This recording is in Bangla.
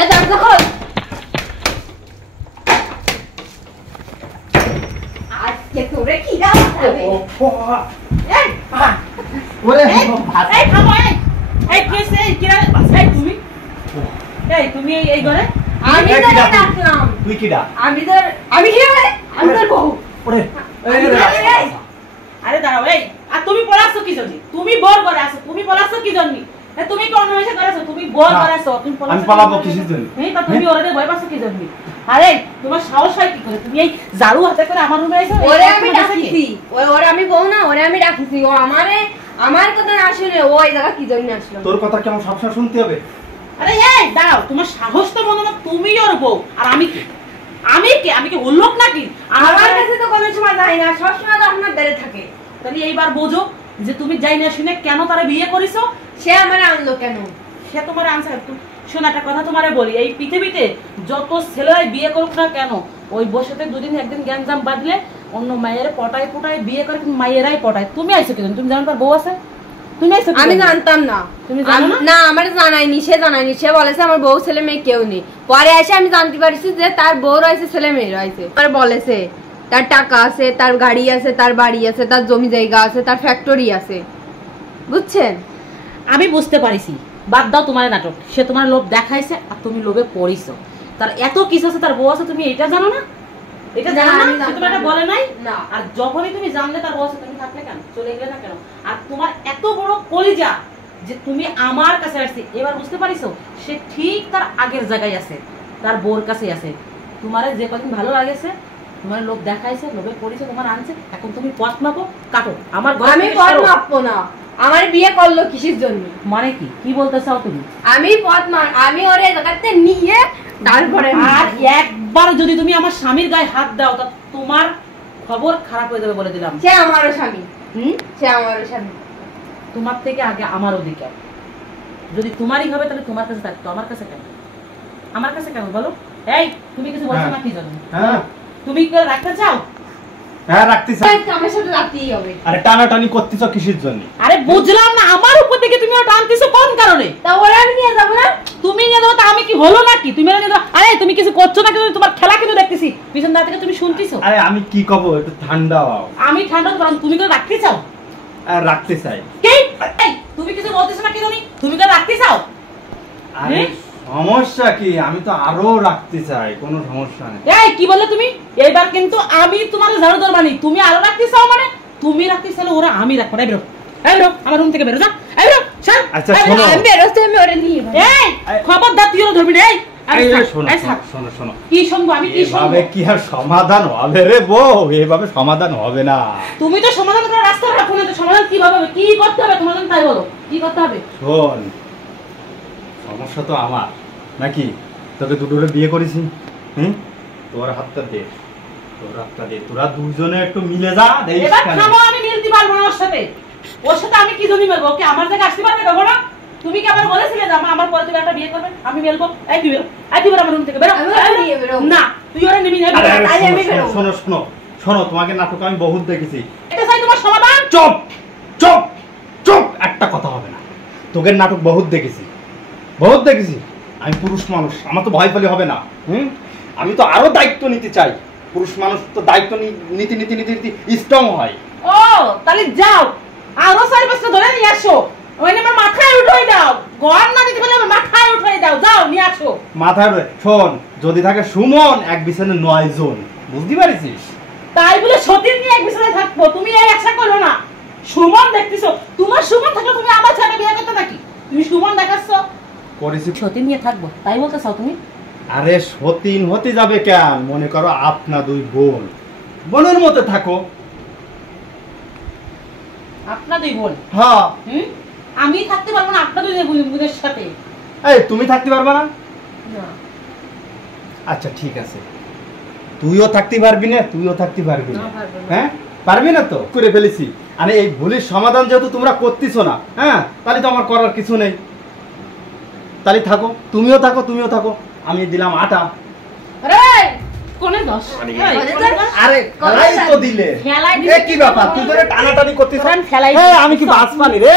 এ দরজা খোল। আজকে তোরে কি দাও? এই ওরে এই থামো এই কেসে কি রে? এই তুমি এই ঘরে আমি তো ডাকলাম। তুই কিডা? আমি কি রে? আমি তোর বউ। ওরে আরে দাঁড়াও এই আর তুমি পড়াছো কি জন্য? তুমি বোর করে আছো, তুমি পড়াছো কি জন্য? তুমি কোন মেশে করেছো? তুমি বোর করেছো, তুমি পড়াছো। আমি পালাবো কিসের জন্য? এই তা তুমি ওরে ভয় পাচ্ছো কি জন্য? আরে তোমার সাহস হয় কি করে? তুমি এই জারু হাতে করে আমার রুমে আইছো? ওরে আমি ডাকিছি, ওরে আমি বউ না, ওরে আমি ডাকিছি। ও আমার কথা না শুনে ও এই জায়গা কি জন্য আসলো? তোর কথা কেমন সবসময় শুনতে হবে? আরে এই দাঁড়াও, তোমার সাহস তো মনে না তুমি ওর বউ আর আমি কি? আমি কি উল্লোক নাকি? আমার কাছে তো কোনো সময় যায় না, সব সময় তো আপনার বেড়ে থাকে। তাহলে এইবার বোঝো যে তুমি যাই না শুনে কেন তারা বিয়ে করেছো? সে আমার আনলো কেন? সে তোমার আনসার। শোনো একটা কথা তোমারে বলি, এই পৃথিবীতে যত ছেলেরাই বিয়ে করুক না কেন, ওই বসেতে দুদিন একদিন গ্যাঞ্জাম বাঁধলে অন্য মায়ের পটায় বিয়ে করে, কিন্তু মায়েরাই পটায়। তুমি আইছো কেন? তুমি জানো তার বউ আছে? তুমি আইছো? আমি জানতাম না। তুমি জানো না? আমার জানায়নি, সে বলেছে আমার বউ ছেলে মেয়ে কেউ নেই। পরে এসে আমি জানতে পারছি যে তার বউ রয়েছে, ছেলে মেয়ে রয়েছে। আর বলেছে তার টাকা আছে, তার গাড়ি আছে, তার বাড়ি আছে, তার জমি জায়গা আছে, তার ফ্যাক্টরি আছে। বুঝছেন? আমি বুঝতে পারিছি। বাদ দাও তোমার নাটক। সে তোমার লোভ দেখাইছে আর তুমি লোভে পড়িছো। তার এত কিছু আছে, তার বউ আছে, তুমি এটা জানো না? এটা জানো না? সে তোমার এটা বলে নাই? না। আর যখনই তুমি জানলে তার বউ আছে, তুমি থাকলে কেন? চলে গেলে না কেন? আর তোমার এত বড় কলিজা যে তুমি আমার কাছে আসছি, এবার বুঝতে পারিছো সে ঠিক তার আগের জায়গায় আছে, তার বউর কাছেই আছে। তোমার যে কদিন ভালো লাগেছে, তোমার লোভ দেখাইছে, লোভে পড়েছে, তোমার আনছে, এখন তুমি পথ মাপো, কাটো। আমার আমি পথ মাপবো না। আমার বিয়ে করলো কিসের জন্য? মানে কি বলতে চাও তুমি? আমি ওরে জায়গাতে নিয়ে তারপরে আর একবার যদি তুমি আমার স্বামীর গায়ে হাত দাও, তা তোমার খবর খারাপ হয়ে যাবে বলে দিলাম। সে আমারও স্বামী। সে আমারও স্বামী। তোমার থেকে আগে আমার অধিকার। যদি তোমারই হবে তাহলে তোমার কাছে থাকতো, আমার কাছে কেন? আমার কাছে কেন বলো? এই তুমি কিছু বলছো না কি জানো? হ্যাঁ তুমি কি রাখতে চাও? হ্যাঁ রাখতে চাই। আমার সাথে রাখতেই হবে। আরে টানাটানি করতেছো কিসের জন্য? আরে বুঝলাম না, আমার উপর থেকে তুমি ওটা টানতেছো কোন কারণে? তা ওরা আমি নিয়ে যাবো না? তুমি নিয়ে যাবো তা আমি কি হলো নাকি? তুমি নিয়ে যাবো। আরে তুমি কিছু করছো না কিন্তু তোমার খেলা কিন্তু দেখতেছি পিছন দাঁড় থেকে, তুমি শুনতেছো? আরে আমি কি কব, একটু ঠান্ডা হও। আমি ঠান্ডা কারণ তুমি কি রাখতে চাও? রাখতে চাই। কি? এই তুমি কিছু বলতেছ না কি জানি? তুমি কি রাখতে চাও? আরে সমস্যা কি? আমি তো আরো রাখতে চাই, কোনো সমস্যা নেই। এই কি বললে তুমি? এইবার কিন্তু আমি তোমার ঝাড়ু ধরবানি। তুমি আরো রাখতে চাও মানে? তুমি রাখতে চাইলে ওরা আমি রাখবো না। এই বেরো, এই বেরো আমার রুম থেকে বেরো, যা। এই বেরো, চল। আচ্ছা শোনো, আমি বেরোতে আমি ওরে নিয়ে যাবো। এই খবরদার তুই ওরা ধরবি না। এই শোনো কি শুনবো আমি? কি শুনবো? এভাবে কি আর সমাধান হবে রে বউ? এভাবে সমাধান হবে না। তুমি তো সমাধান করার রাস্তা রাখো না, তো সমাধান কিভাবে হবে? কি করতে হবে তোমার? তাই বলো, কি করতে হবে? শোন, সমস্যা তো আমার নাকি? তোকে দুটোরে বিয়ে করেছি, তোর হাতটা দে, তোরা দুজনে একটু মিলে যা। এবার থামো, আমি মিলতে পারবো না ওর সাথে। আমি কি জন্য মিলবো? ওকে আমার জায়গায় আসতে পারবে কখনো? তুমি কি আবার বলেছিলে যে আমার পরে তুমি একটা বিয়ে করবে? আমি মিলবো? এই তুই বেরো, তুই আমার রুম থেকে বেরো। না, তুই ওরা নিবি না। শোনো, তোমাকে নাটক আমি বহুত দেখেছি। এটা চাই তোমার সমাধান? চুপ চুপ চুপ, একটা কথা হবে না। তোকে নাটক বহুত দেখেছি। আমি পুরুষ মানুষ, আমার তো ভয় পেলে হবে না। আমি তো আরো দায়িত্ব নিতে চাই। পুরুষ মানুষ তো দায়িত্ব নীতি স্ট্রং হয়। ও তাহলে যাও, আরো 4-5টা ধরে নিয়ে আসো। ওইনে আমার মাথায় উঠাই দাও। গড় না দিতে পারলে আমার মাথায় উঠাই দাও। যাও নিয়ে আসো। মাথায় শোন, যদি থাকে সুমন, এক বিছানে 9 জন, বুঝতে পারিস? তাই বলে সতীন নিয়ে এক বিছানায় থাকবো? তুমি এই আশা করো না। সুমন দেখতেছো, তোমার সুমন থাকলে তুমি আমার ছেলে বিয়ে করতে নাকি? তুমি সুমন দেখাচ্ছো করেছি, সতীন নিয়ে থাকবো তাই বলতে চাও তুমি? আরে সতীন হতে যাবে কেন? মনে করো আপনা 2 বোন, বোনের মতো থাকো। আপনা 2 বোন? হ্যাঁ। আমি থাকতে পারবো না আপনার 2 বোনের সাথে। এই তুমি থাকতে পারবে না? না। আচ্ছা ঠিক আছে, তুইও থাকতে পারবি না, হ্যাঁ পারবি না তো? করে ফেলেছি। আরে এই ভুলের সমাধান যেহেতু তোমরা করতেছো না, তাহলে তো আমার করার কিছু নেই। তাহলে থাকো, তুমিও থাকো। আমি দিলাম 8টা। কোনে 10? আরে খেলাই তো দিলে। কি ব্যাপার? তুই ধরে টানাটানি করতেছ? খেলাই। আমি কি বাস পানি রে?